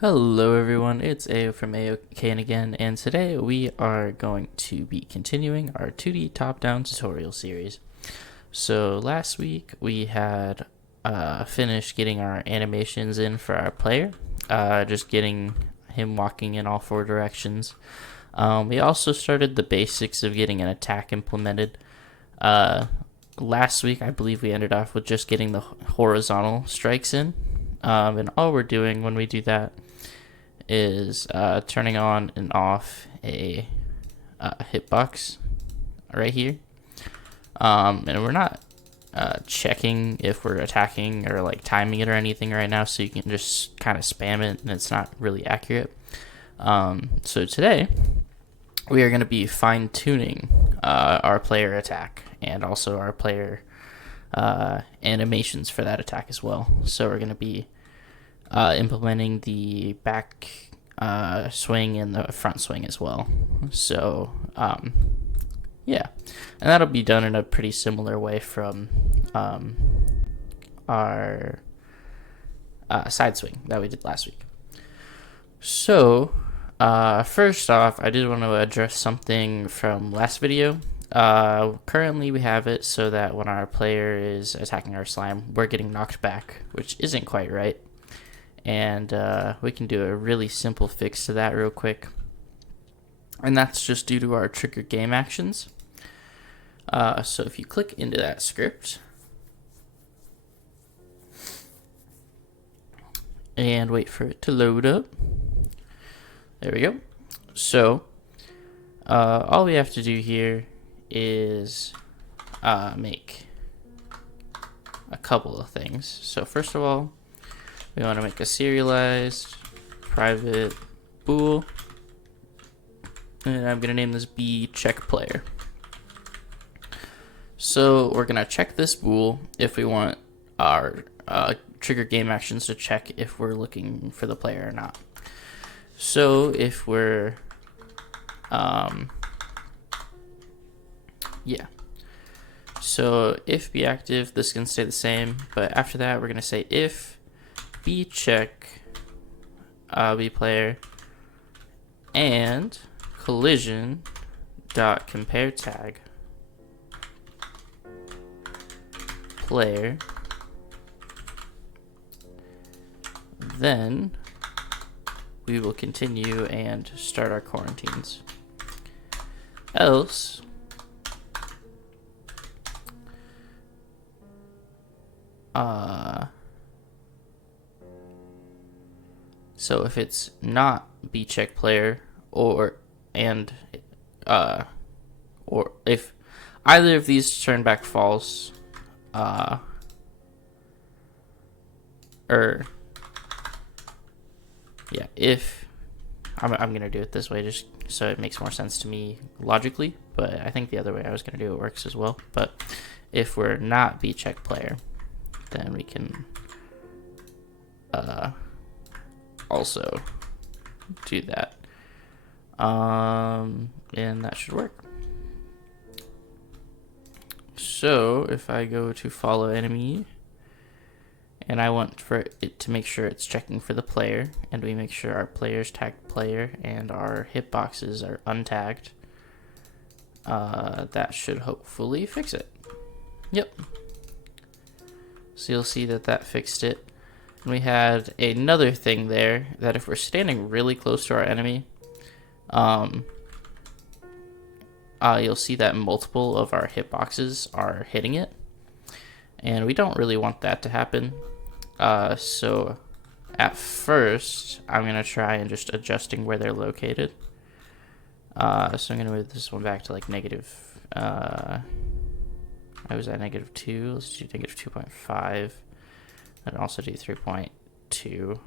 Hello everyone, it's AO from AOKN again, and today we are going to be continuing our 2D top-down tutorial series. So last week we had finished getting our animations in for our player, just getting him walking in all four directions. We also started the basics of getting an attack implemented. Last week I believe we ended off with just getting the horizontal strikes in, and all we're doing when we do that is turning on and off a hitbox right here. And we're not checking if we're attacking or like timing it or anything right now, so you can just kind of spam it and it's not really accurate. So today we are going to be fine-tuning our player attack and also our player animations for that attack as well. So we're going to be implementing the back swing and the front swing as well. So, yeah. And that'll be done in a pretty similar way from our side swing that we did last week. So, first off, I did want to address something from last video. Currently we have it so that when our player is attacking our slime, we're getting knocked back, which isn't quite right. And we can do a really simple fix to that real quick. And that's just due to our trigger game actions. So if you click into that script and wait for it to load up. There we go. So all we have to do here is make a couple of things. So first of all, we want to make a serialized private bool, and I'm going to name this B check player. So we're going to check this bool if we want our trigger game actions to check if we're looking for the player or not. So if we're so if be active, this can stay the same, but after that we're going to say if B check B player and collision dot compare tag player, then we will continue and start our quarantines. Else so if it's not B check player or if either of these turn back false, if I'm gonna do it this way just so it makes more sense to me logically, but I think the other way I was gonna do it works as well. But if we're not B check player, then we can also do that, and that should work. So if I go to follow enemy and I want for it to make sure it's checking for the player, and we make sure our player's tagged player and our hitboxes are untagged, that should hopefully fix it. Yep. So you'll see that fixed it. And we had another thing there, that if we're standing really close to our enemy, you'll see that multiple of our hitboxes are hitting it. And we don't really want that to happen. So at first, I'm going to try and just adjusting where they're located. So I'm going to move this one back to like negative, I was at -2, let's do -2.5, and also do 3.2,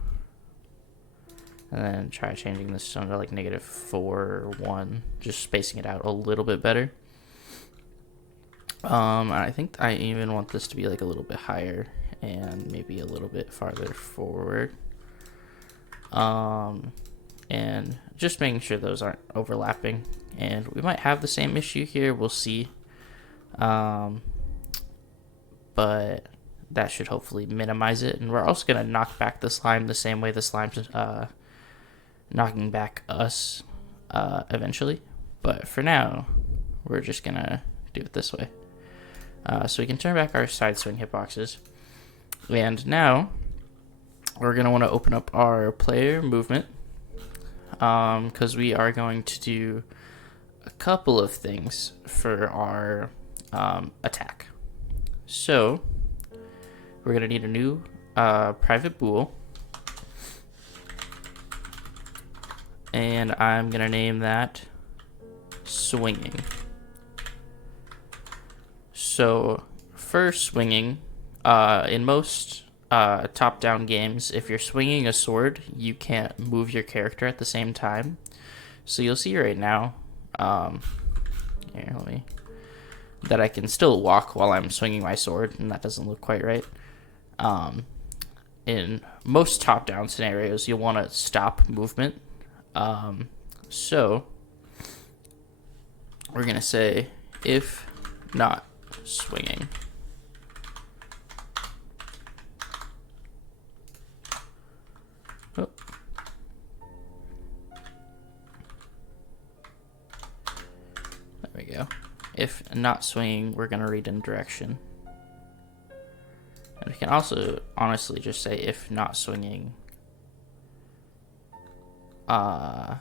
and then try changing this down to like -4 or 1, just spacing it out a little bit better. I think I even want this to be like a little bit higher and maybe a little bit farther forward, and just making sure those aren't overlapping. And we might have the same issue here, we'll see. But that should hopefully minimize it. And we're also going to knock back the slime the same way the slime knocking back us eventually. But for now, we're just going to do it this way. So we can turn back our side swing hitboxes. And now we're going to want to open up our player movement, because we are going to do a couple of things for our attack. So we're going to need a new private bool, and I'm going to name that swinging. So for swinging, in most top-down games, if you're swinging a sword, you can't move your character at the same time. So you'll see right now, that I can still walk while I'm swinging my sword, and that doesn't look quite right. In most top-down scenarios, you'll want to stop movement. So we're going to say, if not swinging. Oh. There we go. If not swinging, we're going to read in direction. And we can also honestly just say, if not swinging, we'll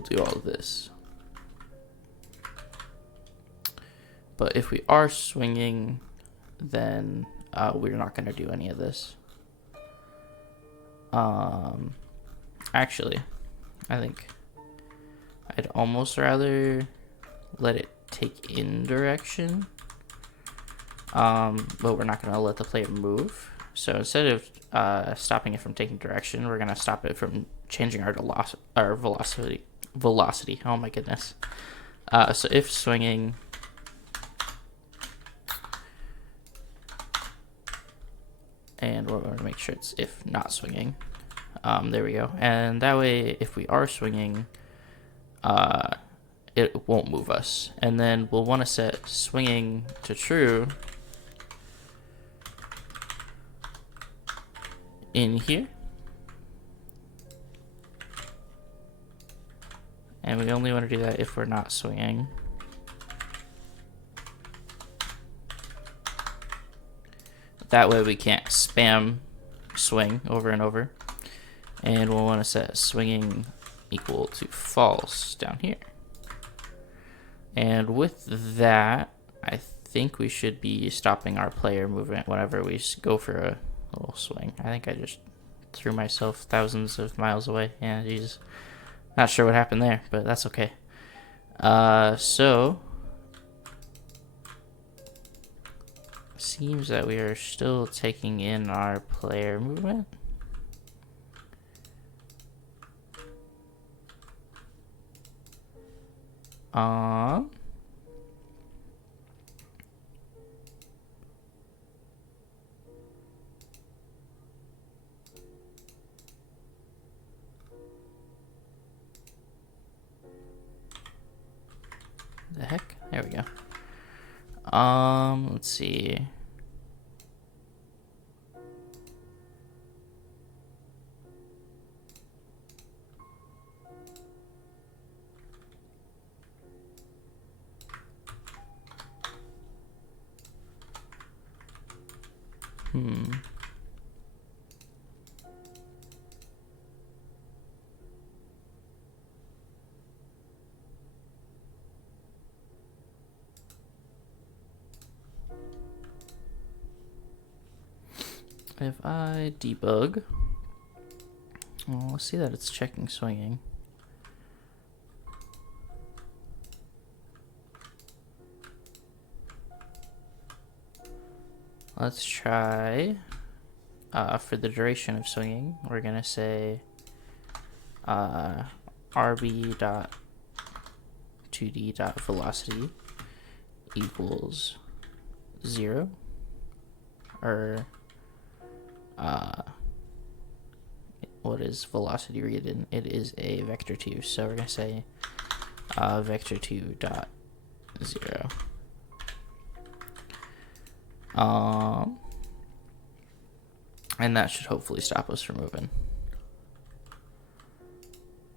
do all of this. But if we are swinging, then we're not going to do any of this. Actually, I think I'd almost rather let it take in direction, but we're not going to let the player move. So instead of stopping it from taking direction, we're going to stop it from changing our velocity. Oh my goodness. So if swinging, and we're going to make sure it's if not swinging. There we go. And that way, if we are swinging, it won't move us. And then we'll want to set swinging to true in here. And we only want to do that if we're not swinging. That way we can't spam swing over and over. And we'll want to set swinging equal to false down here. And with that, I think we should be stopping our player movement whenever we go for a little swing. I think I just threw myself thousands of miles away. Yeah, Jesus. Not sure what happened there, but that's okay. So seems that we are still taking in our player movement. The heck? There we go. Let's see. If I debug, well, we'll see that it's checking swinging. Let's try, for the duration of swinging, we're going to say rb.2d.velocity equals 0, or what is velocity read in? It is a vector2, so we're going to say vector2.0. And that should hopefully stop us from moving.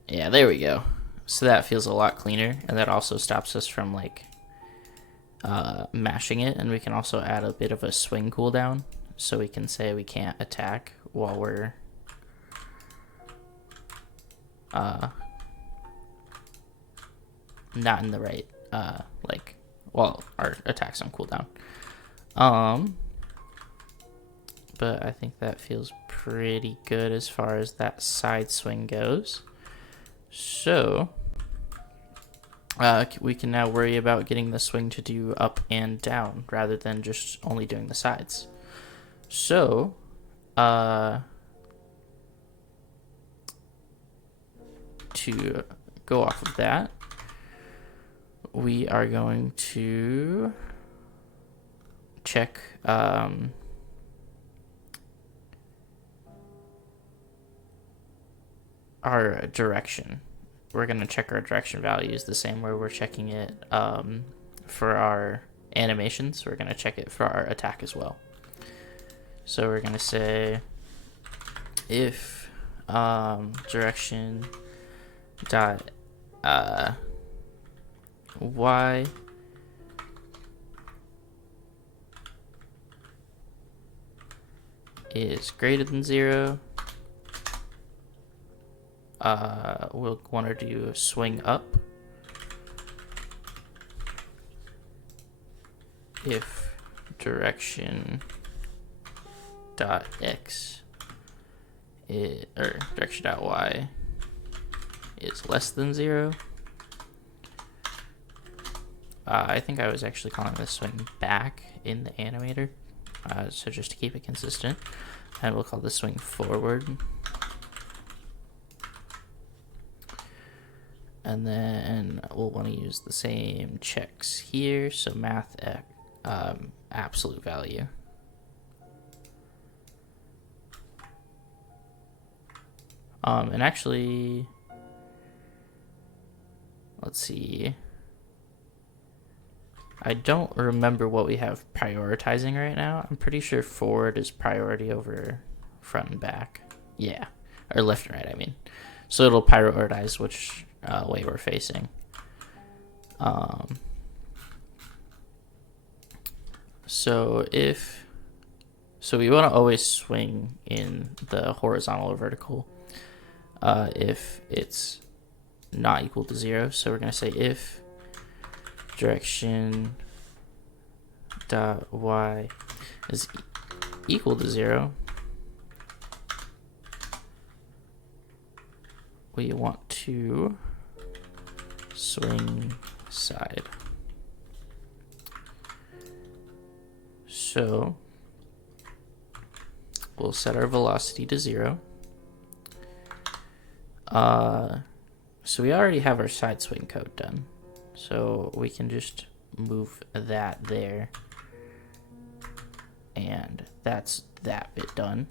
Yeah, there we go. So that feels a lot cleaner, and that also stops us from like mashing it. And we can also add a bit of a swing cooldown, so we can say we can't attack while we're not in the right while our attack's on cooldown. But I think that feels pretty good as far as that side swing goes. So we can now worry about getting the swing to do up and down rather than just only doing the sides. So to go off of that, we are going to check our direction. We're going to check our direction values the same way we're checking it for our animations. We're going to check it for our attack as well. So we're going to say if direction dot y is greater than 0, we'll want to do a swing up. If direction dot x or direction dot y is less than 0. I think I was actually calling this swing back in the animator, so just to keep it consistent, and we'll call this swing forward. And then we'll want to use the same checks here, so math absolute value. And actually, let's see. I don't remember what we have prioritizing right now. I'm pretty sure forward is priority over front and back. Yeah, or left and right, I mean. So it'll prioritize which way we're facing. So we want to always swing in the horizontal or vertical if it's not equal to 0. So we're going to say if direction dot y is equal to 0, we want to swing side. So we'll set our velocity to 0. So we already have our side swing code done, so we can just move that there, and that's that bit done.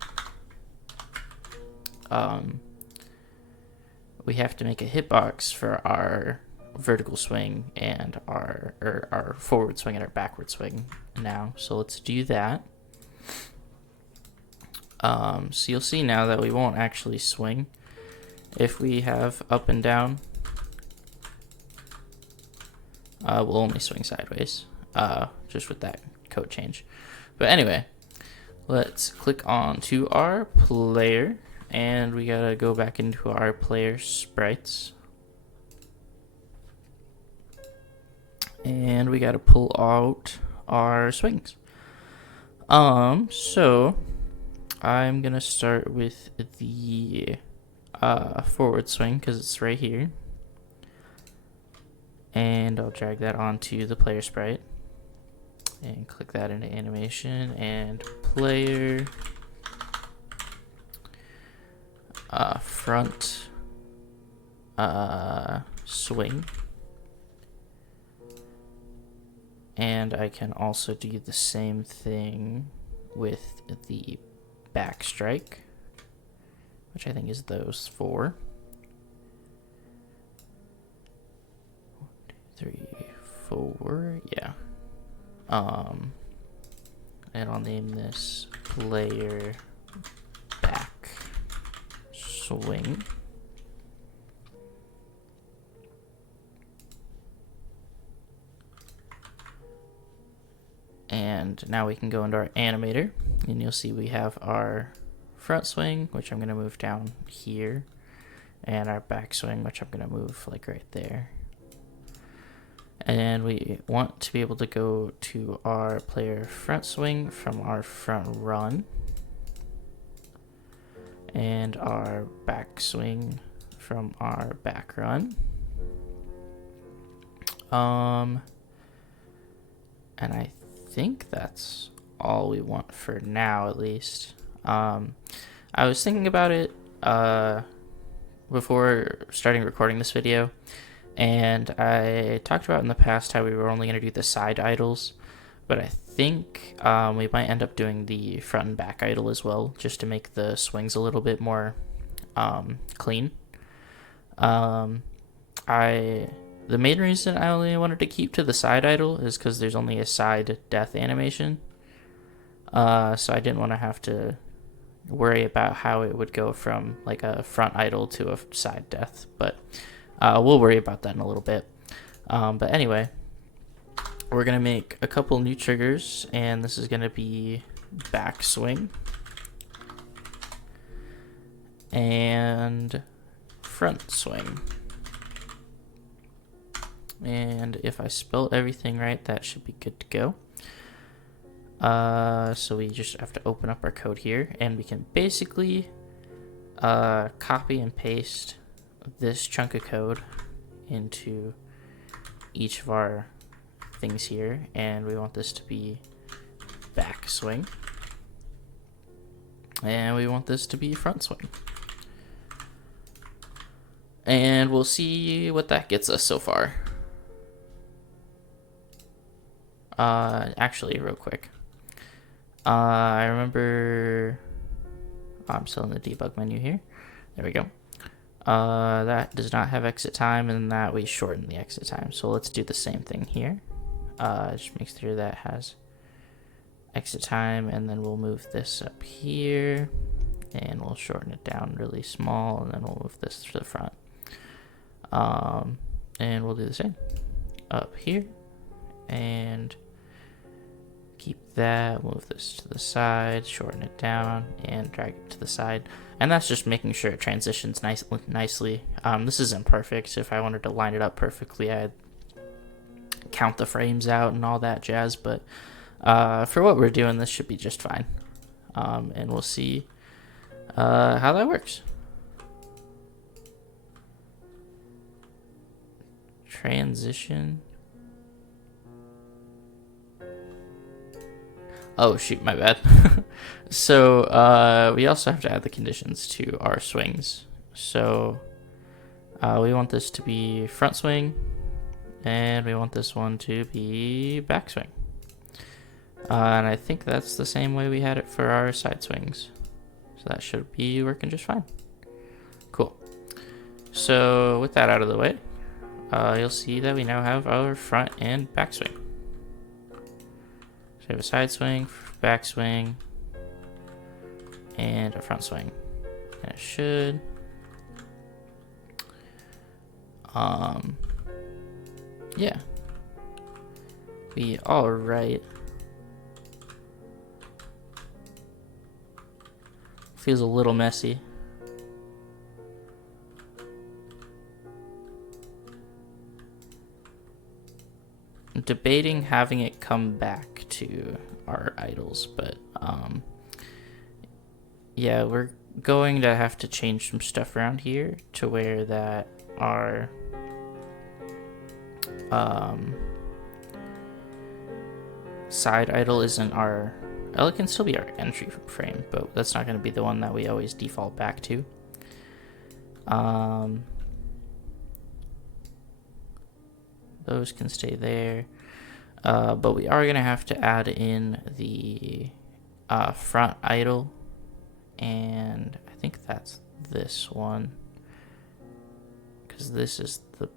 We have to make a hitbox for our vertical swing and our forward swing and our backward swing now. So let's do that. So you'll see now that we won't actually swing if we have up and down. We'll only swing sideways, just with that code change. But anyway, let's click on to our player, and we gotta go back into our player sprites, and we gotta pull out our swings. So I'm gonna start with the forward swing because it's right here, and I'll drag that onto the player sprite and click that into animation and player front swing. And I can also do the same thing with the back strike, which I think is those 4. 1, 2, 3, 4, yeah. And I'll name this player back swing. And now we can go into our animator, and you'll see we have our front swing, which I'm going to move down here, and our back swing, which I'm going to move like right there. And we want to be able to go to our player front swing from our front run, and our back swing from our back run. And I think that's all we want for now, at least. I was thinking about it before starting recording this video, and I talked about in the past how we were only going to do the side idles, but I think we might end up doing the front and back idle as well, just to make the swings a little bit more clean. The main reason I only wanted to keep to the side idle is because there's only a side death animation. So I didn't want to have to worry about how it would go from like a front idle to a side death. But we'll worry about that in a little bit. But anyway, we're going to make a couple new triggers, and this is going to be back swing and front swing. And if I spelled everything right, that should be good to go. So we just have to open up our code here, and we can basically copy and paste this chunk of code into each of our things here, and we want this to be back swing, and we want this to be front swing. And we'll see what that gets us so far. Actually, real quick, I remember I'm still in the debug menu here. There we go. That does not have exit time, and that we shorten the exit time. So let's do the same thing here. Just make sure that has exit time, and then we'll move this up here, and we'll shorten it down really small, and then we'll move this to the front. And we'll do the same up here, and keep that, move this to the side, shorten it down, and drag it to the side. And that's just making sure it transitions nicely. This isn't perfect. If I wanted to line it up perfectly, I'd count the frames out and all that jazz. But for what we're doing, this should be just fine. And we'll see how that works. Transition. Oh shoot, my bad. So we also have to add the conditions to our swings. So we want this to be front swing, and we want this one to be back swing. And I think that's the same way we had it for our side swings. So that should be working just fine. Cool. So with that out of the way, you'll see that we now have our front and back swing. So we have a side swing, back swing, and a front swing. And it should yeah, be all right. Feels a little messy. I'm debating having it come back to our idles, but yeah, we're going to have to change some stuff around here to where that our side idle isn't our, well, it can still be our entry frame, but that's not going to be the one that we always default back to. Those can stay there, but we are going to have to add in the front idle, and I think that's this one, because this is the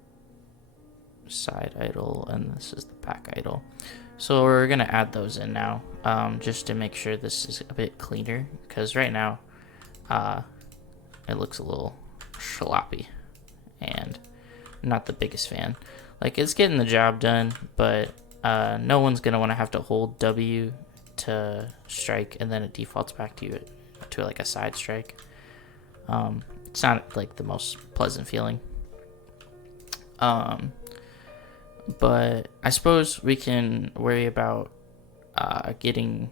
side idle and this is the back idle. So we're gonna add those in now, just to make sure this is a bit cleaner, because right now it looks a little sloppy and not the biggest fan. Like, it's getting the job done, but no one's gonna want to have to hold W to strike and then it defaults back to you to like a side strike. It's not like the most pleasant feeling. But I suppose we can worry about getting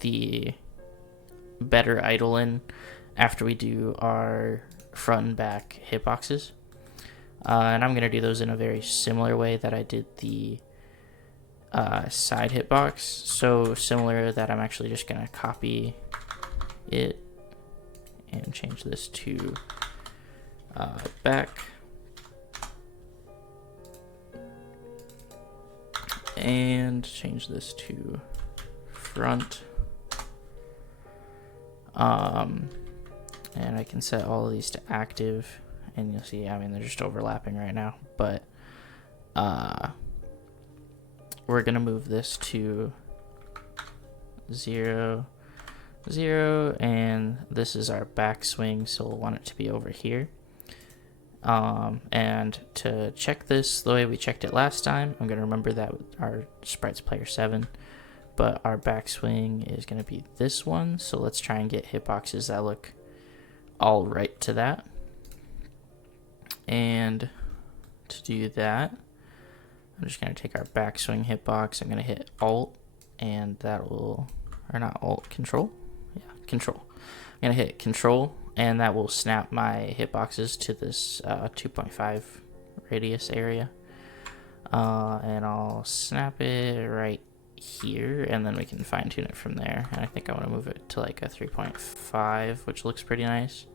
the better idle in after we do our front and back hitboxes. And I'm going to do those in a very similar way that I did the side hitbox. So similar that I'm actually just going to copy it and change this to back. And change this to front. And I can set all of these to active, and you'll see, I mean, they're just overlapping right now, but we're gonna move this to 0, 0, and this is our backswing, so we'll want it to be over here. And to check this the way we checked it last time, I'm going to remember that our sprite's player 7, but our backswing is going to be this one. So let's try and get hitboxes that look all right to that. And to do that, I'm just going to take our backswing hitbox. I'm going to hit Alt, and that will, or not Alt, Control? Yeah, Control. I'm going to hit Control, and that will snap my hitboxes to this 2.5 radius area. And I'll snap it right here, and then we can fine tune it from there. And I think I want to move it to like a 3.5, which looks pretty nice.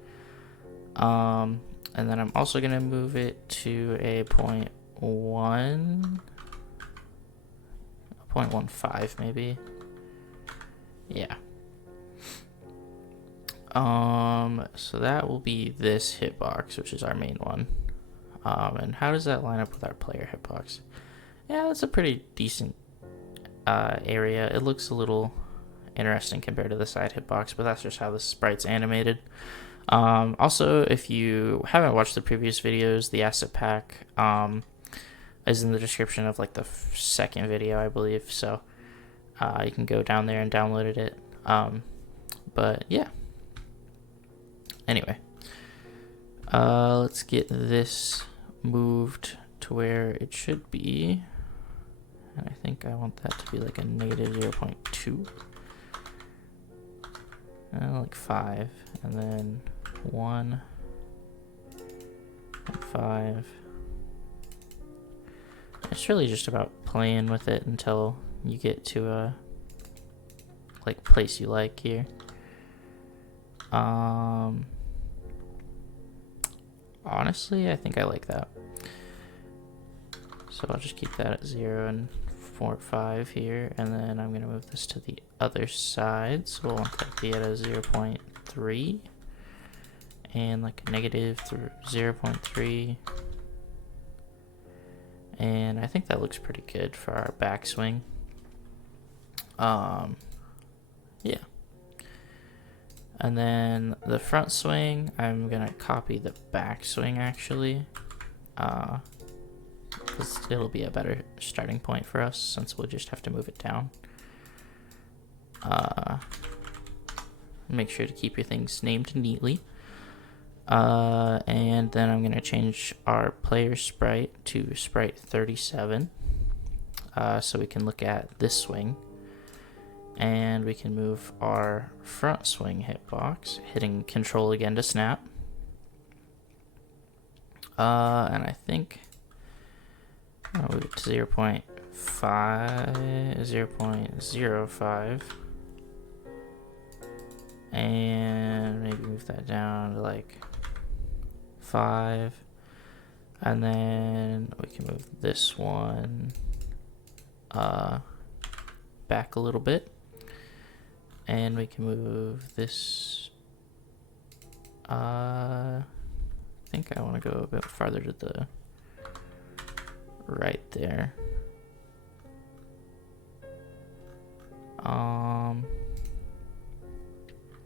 And then I'm also going to move it to a 0.15 maybe. Yeah. So that will be this hitbox, which is our main one. And how does that line up with our player hitbox? Yeah, that's a pretty decent area. It looks a little interesting compared to the side hitbox, but that's just how the sprite's animated. Also, if you haven't watched the previous videos, the asset pack is in the description of like the second video, I believe. So you can go down there and download it. But yeah. Anyway, let's get this moved to where it should be. And I think I want that to be like a negative 0.2. Like 5. And then 1. And 5. It's really just about playing with it until you get to a like place you like here. Honestly, I think I like that. So I'll just keep that at 0 and 4, 5 here, and then I'm going to move this to the other side. So we'll want that to be at a 0.3 and like a negative 0.3. And I think that looks pretty good for our backswing. Yeah. And then the front swing, I'm gonna copy the back swing actually, because it'll be a better starting point for us since we'll just have to move it down. Make sure to keep your things named neatly. And then I'm gonna change our player sprite to sprite 37, so we can look at this swing. And we can move our front swing hitbox, hitting Control again to snap. And I think I'll move it to 0.5, 0.05. And maybe move that down to like 5. And then we can move this one back a little bit. And we can move this, I think I want to go a bit farther to the right there. I'm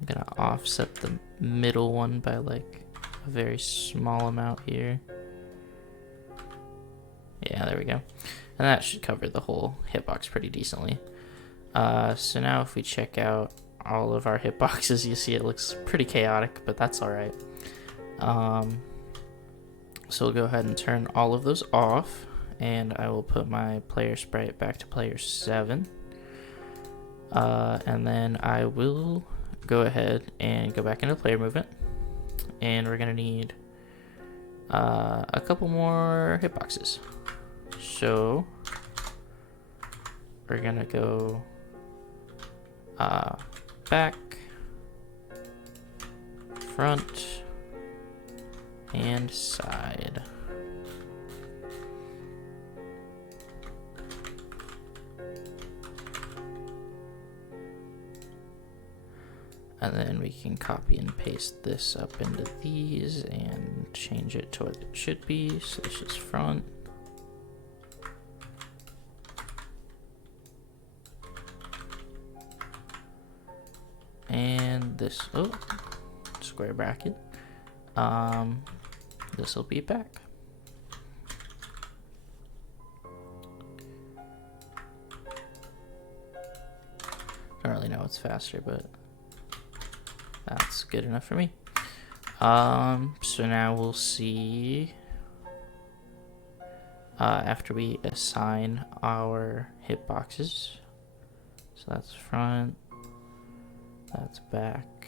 gonna offset the middle one by like a very small amount here. Yeah, there we go. And that should cover the whole hitbox pretty decently. So now if we check out all of our hitboxes, you see it looks pretty chaotic, but that's alright. So we'll go ahead and turn all of those off, and I will put my player sprite back to player 7. And then I will go ahead and go back into player movement, and we're gonna need a couple more hitboxes. So we're gonna go back, front, and side. And then we can copy and paste this up into these and change it to what it should be. So this is front. And this, square bracket. This will be back. Don't really know what's faster, but that's good enough for me. So now we'll see after we assign our hitboxes. So that's front, that's back,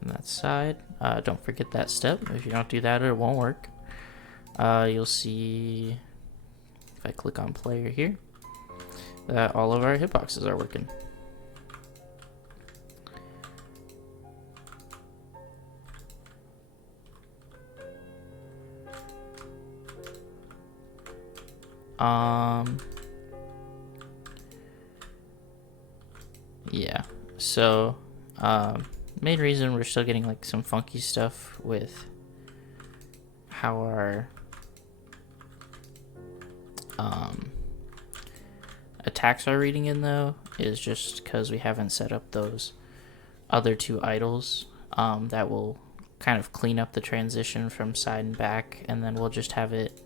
and that's side. Don't forget that step. If you don't do that, it won't work. You'll see if I click on player here that all of our hitboxes are working. Yeah, so main reason we're still getting like some funky stuff with how our attacks are reading in though is just because we haven't set up those other two idles that will kind of clean up the transition from side and back, and then we'll just have it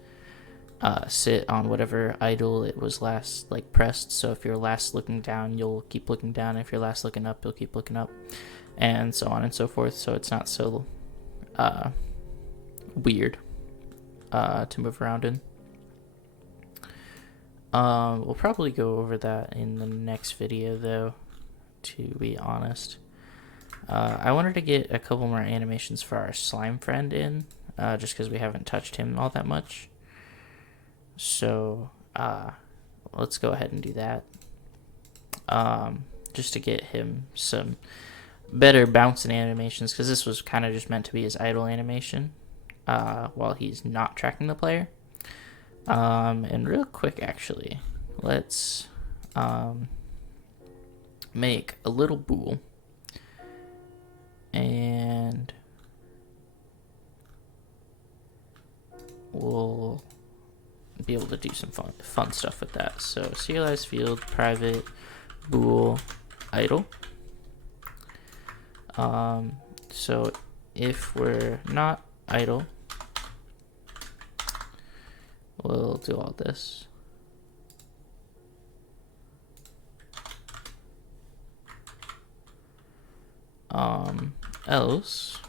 sit on whatever idle it was last like pressed. So if you're last looking down, you'll keep looking down. If you're last looking up, you'll keep looking up, and so on and so forth. So it's not so weird to move around in. We'll probably go over that in the next video though, to be honest. I wanted to get a couple more animations for our slime friend in, just because we haven't touched him all that much. So let's go ahead and do that, just to get him some better bouncing animations, because this was kind of just meant to be his idle animation while he's not tracking the player. And real quick, actually, let's make a little bool, and we'll be able to do some fun stuff with that. So serialized field, private, bool, idle. So if we're not idle, we'll do all this. Else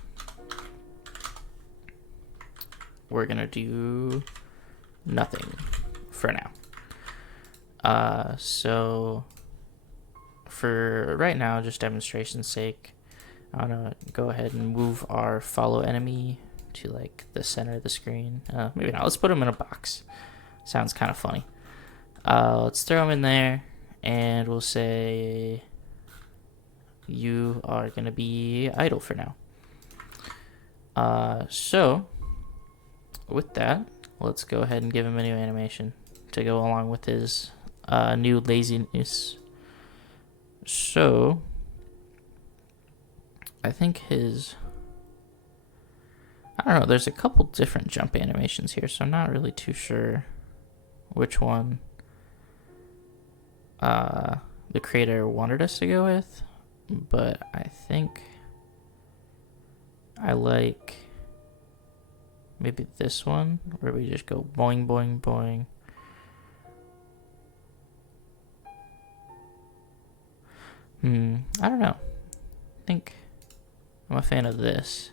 we're gonna do nothing for now. So for right now, just demonstration's sake, I'm gonna go ahead and move our follow enemy to like the center of the screen. Maybe not. Let's put him in a box. Sounds kind of funny. Let's throw him in there, and we'll say you are gonna be idle for now. So with that, let's go ahead and give him a new animation to go along with his new laziness. So I think his, I don't know, there's a couple different jump animations here, so I'm not really too sure which one the creator wanted us to go with, but I think I like maybe this one where we just go boing, boing, boing. I don't know. I think I'm a fan of this.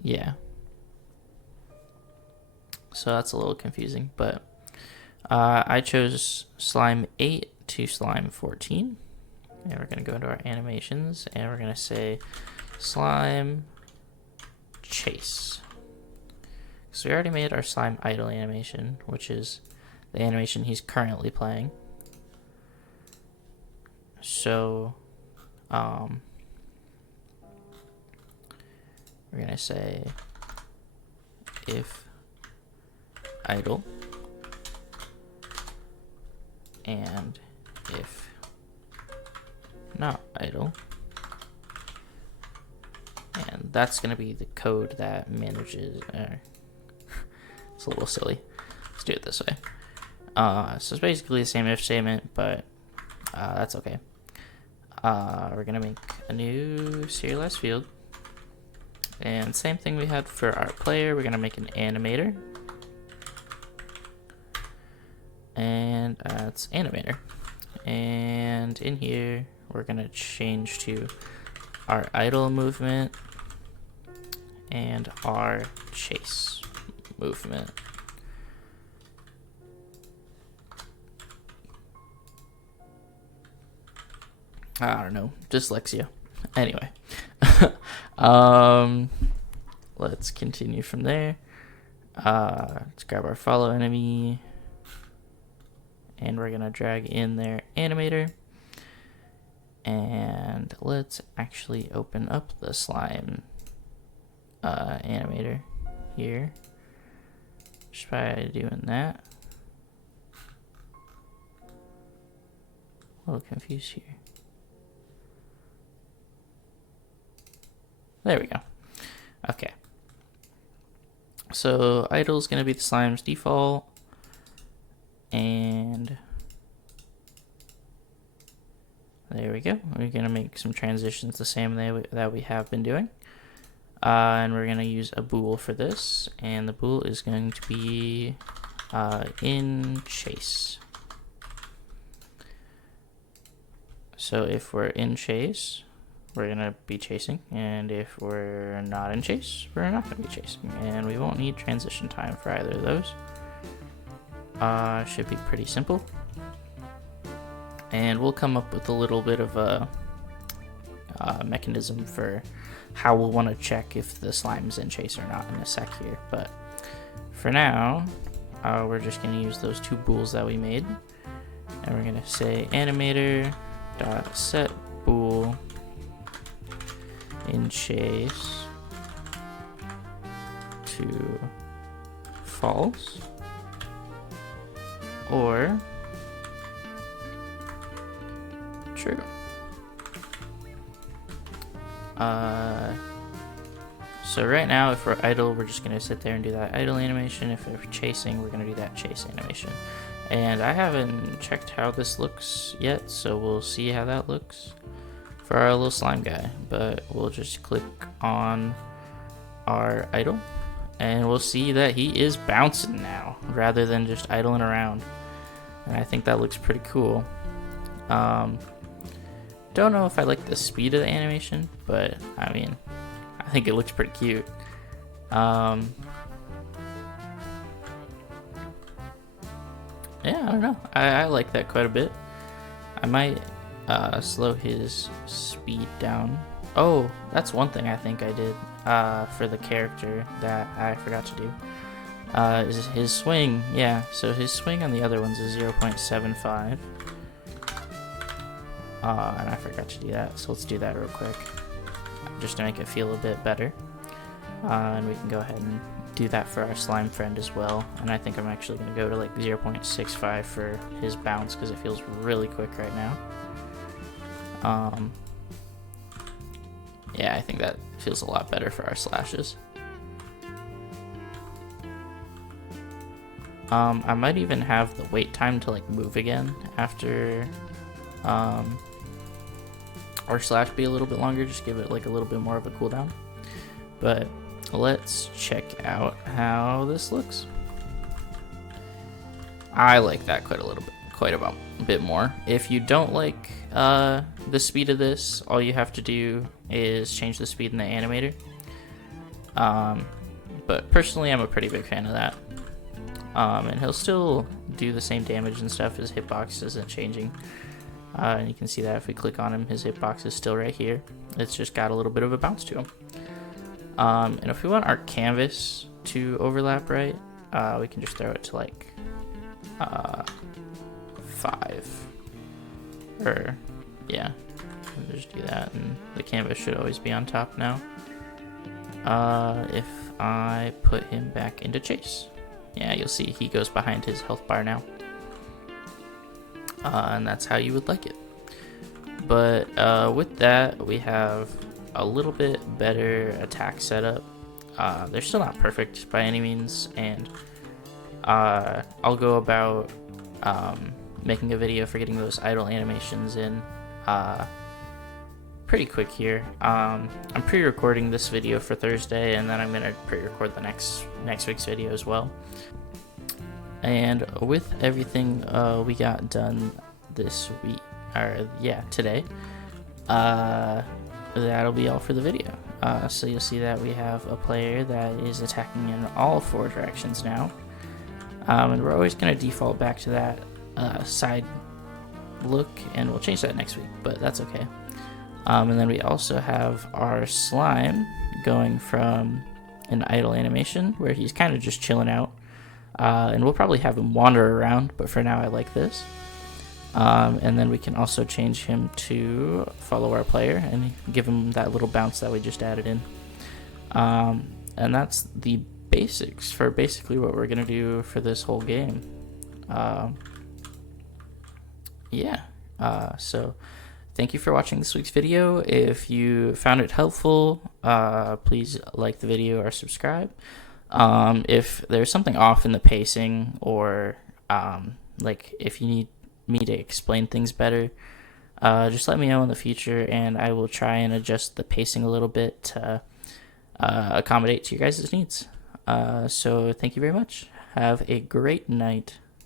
Yeah. So that's a little confusing, but I chose slime 8 to slime 14. And we're going to go into our animations and we're going to say slime chase. So we already made our slime idle animation, which is the animation he's currently playing. So we're going to say if idle and if not idle, and that's going to be the code that manages it's a little silly. Let's do it this way. So it's basically the same if statement, but that's okay. We're going to make a new serialized field, and same thing we had for our player. We're going to make an animator, and it's animator, and in here we're going to change to our idle movement and our chase movement. I don't know, dyslexia. Anyway, let's continue from there. Let's grab our follow enemy, and we're gonna drag in their animator, and let's actually open up the slime animator here just by doing that. A little confused here. There we go. Okay. So idle is going to be the slime's default, and there we go. We're going to make some transitions the same way that we have been doing. And we're going to use a bool for this, and the bool is going to be in chase. So if we're in chase, we're going to be chasing, and if we're not in chase, we're not going to be chasing, and we won't need transition time for either of those. Should be pretty simple, and we'll come up with a little bit of a mechanism for how we'll want to check if the slime's in chase or not in a sec here, but for now we're just going to use those two bools that we made, and we're going to say animator dot set bool in chase to false, or true. So right now, if we're idle, we're just gonna sit there and do that idle animation. If we're chasing, we're gonna do that chase animation. And I haven't checked how this looks yet, so we'll see how that looks for our little slime guy. But we'll just click on our idle, and we'll see that he is bouncing now rather than just idling around. And I think that looks pretty cool. Don't know if I like the speed of the animation, but I mean, I think it looks pretty cute. Yeah, I don't know. I like that quite a bit. I might slow his speed down. Oh, that's one thing I think I did for the character that I forgot to do. Is his swing. Yeah, so his swing on the other ones is 0.75. And I forgot to do that, so let's do that real quick just to make it feel a bit better. And we can go ahead and do that for our slime friend as well. And I think I'm actually going to go to like 0.65 for his bounce because it feels really quick right now. Yeah, I think that feels a lot better for our slashes. I might even have the wait time to like move again after or slash be a little bit longer, just give it like a little bit more of a cooldown. But let's check out how this looks. I like that quite a bit more. If you don't like the speed of this, all you have to do is change the speed in the animator. But personally, I'm a pretty big fan of that. And he'll still do the same damage and stuff. His hitbox isn't changing. And you can see that if we click on him, his hitbox is still right here. It's just got a little bit of a bounce to him. And if we want our canvas to overlap right, we can just throw it to like 5. Or, yeah, we'll just do that. And the canvas should always be on top now. If I put him back into chase. Yeah, you'll see he goes behind his health bar now. And that's how you would like it. But with that, we have a little bit better attack setup. They're still not perfect by any means, and I'll go about making a video for getting those idle animations in pretty quick here. I'm pre-recording this video for Thursday, and then I'm gonna pre-record the next week's video as well. And with everything we got done this week, or yeah, today, that'll be all for the video. So you'll see that we have a player that is attacking in all 4 directions now, and we're always going to default back to that side look, and we'll change that next week, but that's okay. And then we also have our slime going from an idle animation where he's kind of just chilling out, and we'll probably have him wander around, but for now I like this. And then we can also change him to follow our player and give him that little bounce that we just added in. And that's the basics for basically what we're going to do for this whole game. So thank you for watching this week's video. If you found it helpful, please like the video or subscribe. If there's something off in the pacing, or like if you need me to explain things better, just let me know in the future, and I will try and adjust the pacing a little bit to accommodate to your guys' needs. So thank you very much. Have a great night.